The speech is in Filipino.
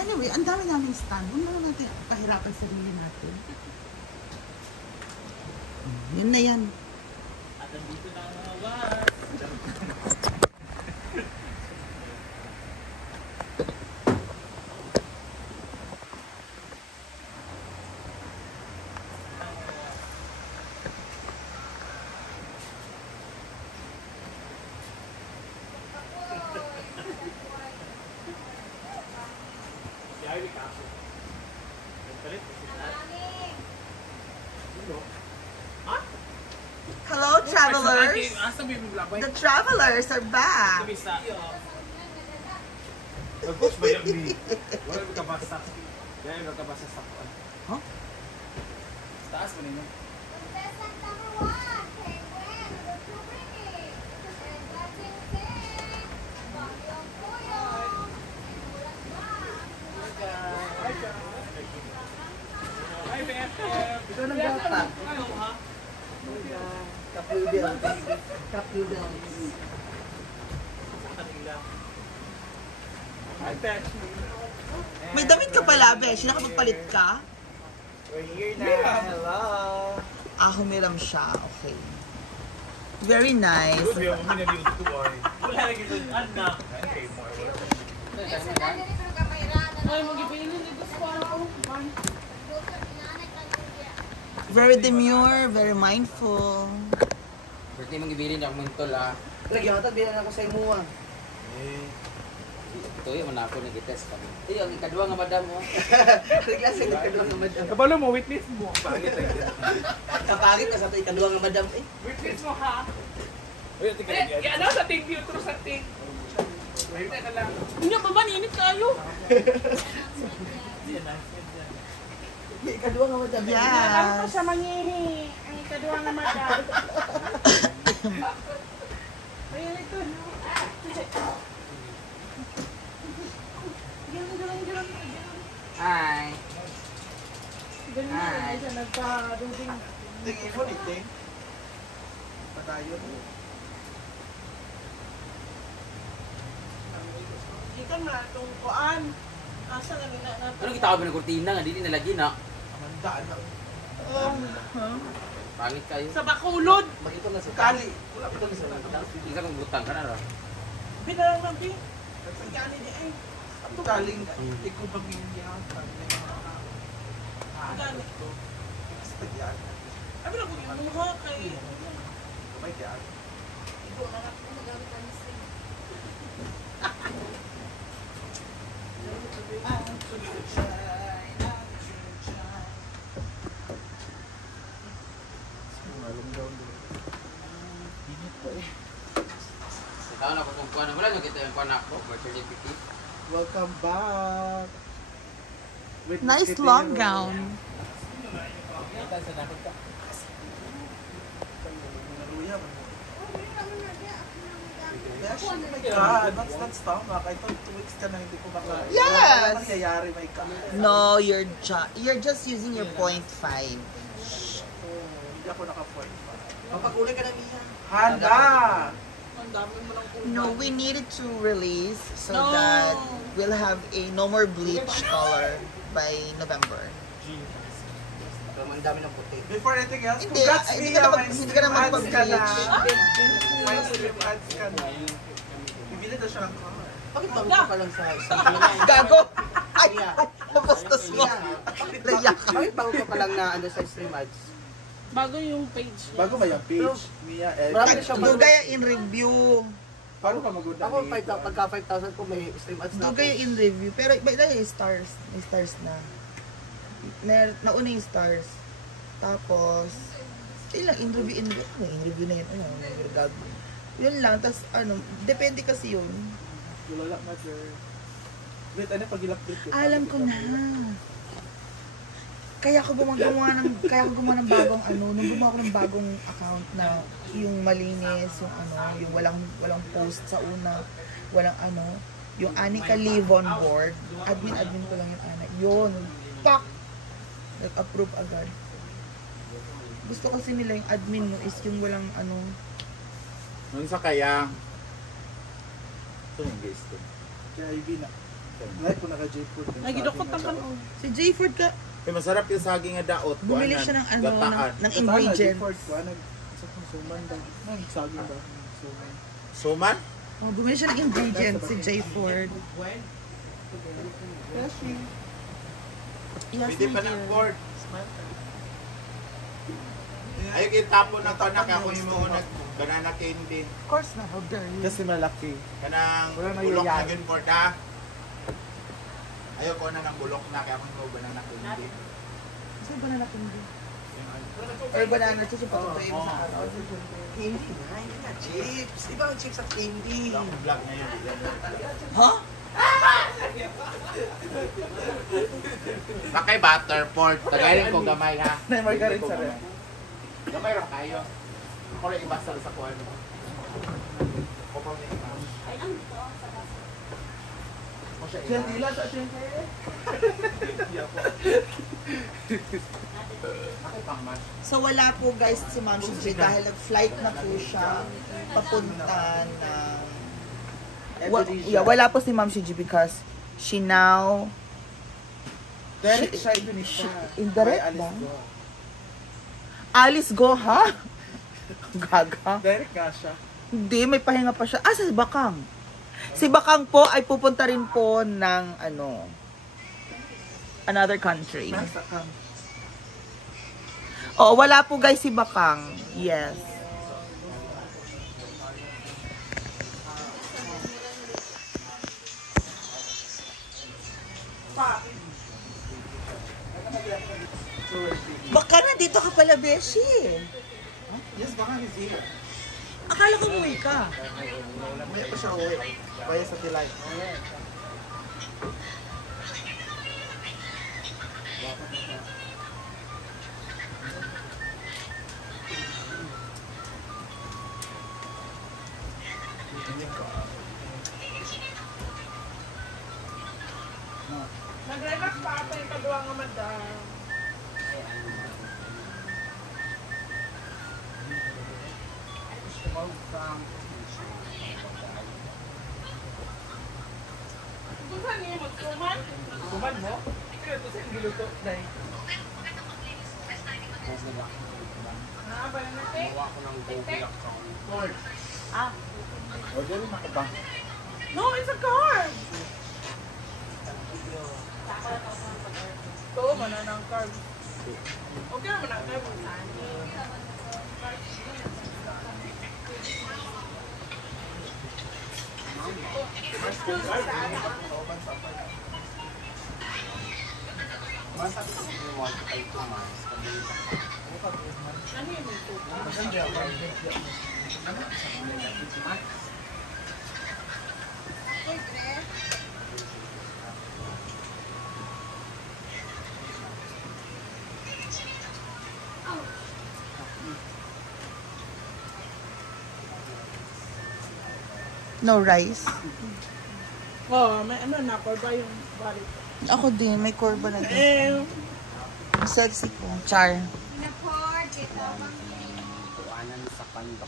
Anyway, ang dami namin stand. Huwag naman natin pahirapan sarili natin. Yun na yan. At nandito na ang mga was. Hello, travelers. The travelers are back. Huh? Taas mo ninyo. Hi, BFF! Ito nang bata. Hello, ha? Kapudels. Kapudels. Hi, Besh! May damit ka pala, Besh. Nakapagpalit ka? We're here now. Hello. Ah, humiram siya. Okay. Very nice. Wala lagi doon, anak. Ay, mag-ipinin dito sa kwarto. Very demure, very mindful. Berarti mag-ibilin yung muntol ah. Lagyan ko bilang ako sa imo ah. Ito yung manako na gites kami. Ito yung ikadua nga madam mo. Reklase ng ikadua nga madam. Kabalo mo, witness mo. Kapagit ka sa ito ikadua nga madam eh. Witness mo, ha? Ano sa ting view, true sa ting. Wait na lang. Hindi ba ba, ninit kayo? Ikadua nga madam. Yes. Ano sa mangihi? Ang ikadua nga madam. Ayun ito, no? Ganun. Hi. Ganun na siya nagpa-duding. Tingin mo dito eh. Patayon. Ikan na itong kuan. Asa na nila natin. Ano kita ka ng kurtina nga, hindi nalagi na. Amandaan na. Pangit kayo. Sa Bacolod. Makita na sa kali. Wala pa ito sa Isa kong butang ka na ro. Binalang natin. Ang kani niya eh. Ito kaling ikaw pamilya. Ang kani. Basta yan. Abi na kung yung mga kay... Kamay yan. Ito na nga kung magamit ang string. Ikaw na kung kuha na wala nyo kita yung kuha na ako, birth certificate. Welcome back. Nice long gown. Oh my God, what's that stomach? I thought 2 weeks ka na hindi ko baka... Yes! Wala nangyayari, may ka. No, you're just using your 0.5. Hindi ako naka-point pa. Papakulay ka na niya. Handa! Ang dami mo ng kulay. No, we needed to release so that we'll have a no more bleach color by November. Ang dami ng puti. Before anything else, Hindi, congrats hindi Mia! ka May hindi stream ka naman ads ka na. mag-bleach. May stream ads ka na. Bibili na siya ng car. Bakit bago ka pa lang sa isang Gago! Ay! Napastos mo! Layak ka. Bakit bago ka pa lang na ano sa stream ads? Bago yung page niya. Bago ba yung page? Mia, Marami na siya Dugay in review. paano ka mag-una? Ako, pagka 5,000 ko may stream ads na ako. Dugay in review. Pero iba yung stars. May stars na. Nauna yung stars. Tapos, ilang in review na yun. Ano, gago. Yun lang. Tapos, ano, depende kasi yun. Wala na, sir. Wait, ano pag ilapit yun? Alam ko na. Kaya ako gumawa ng bagong ano, nung gumawa ko ng bagong account na yung malinis, yung ano, yung walang post sa una, walang ano, yung Anika Live on board, admin ko lang yung Ana. Yun, pak! Nag-approve agad. Gusto kasi nila yung admin mo is yung walang ano. Nun sa kaya, Ito yung guys to. Kaya Ivy na. Ngayon po naka-J-Food. Nagidokot ang kanon. Si J-Ford ka, Eh, masarap yung saging nga daot. bumili Kuanan, siya ng ano, gataan. ng ingredients. J-Food ko. Sa kung suman daw. Saging daw. Suman. Suman? Oh, bumili siya ng ingredients si J-Ford. Yes, Pwede pa ng board. Ayaw kitapon ng panak ako yung mga banana candy. Of course na, how dare you. Kasi malaki. Kanang Wala na bulok yayan. na yun board ha. Ayaw ko na ng bulok na kaya ako yung banana candy. Kasi banana candy. Or banana chips yung patutuin mo sa araw. Candy na, yun na chips. Ibang chips at candy. Vlog na yun. Ha? Bakay butter port. Tagayin ko gamay ha. Na margarine sa rin. Gamay rin kayo. Ako rin ibasal sa kuwan mo. Ako pa may iba. Diyan nila sa atin. So wala po guys si Ma'am Gigi dahil nag-flight na po siya papunta ng... wala po si Ma'am Gigi because she now... Direct siya Indonesia. Indirect Ay, ba? Alice Go. Alice go, ha? Gaga. Direct nga siya. Hindi, may pahinga pa siya. Ah, si Bakang. Si Bakang po ay pupunta rin po ng ano, another country. Nasa kam. Oo, wala po guys si Bakang. Yes. Baka nandito ka pala, Beshi. Yes, baka is here. Akala ko umuwi ka. May pa siya uwi. Kaya sa tilay. Nag-relax pa ako yung kaduwa nga madam. Kusan niyo magsuman? Kuman mo? Kaya ito sa giluto. Dahil. Ba na natin? O, dyan rin nakaba. No, it's a carb. Ito, mananang carb. Okay naman ang carb. Ano yung ito? No rice. Oh, may ano na, korba yung bari. Ako din, may kurba na din. Eh, Sexy ko. Char. Kuanan sa kanila.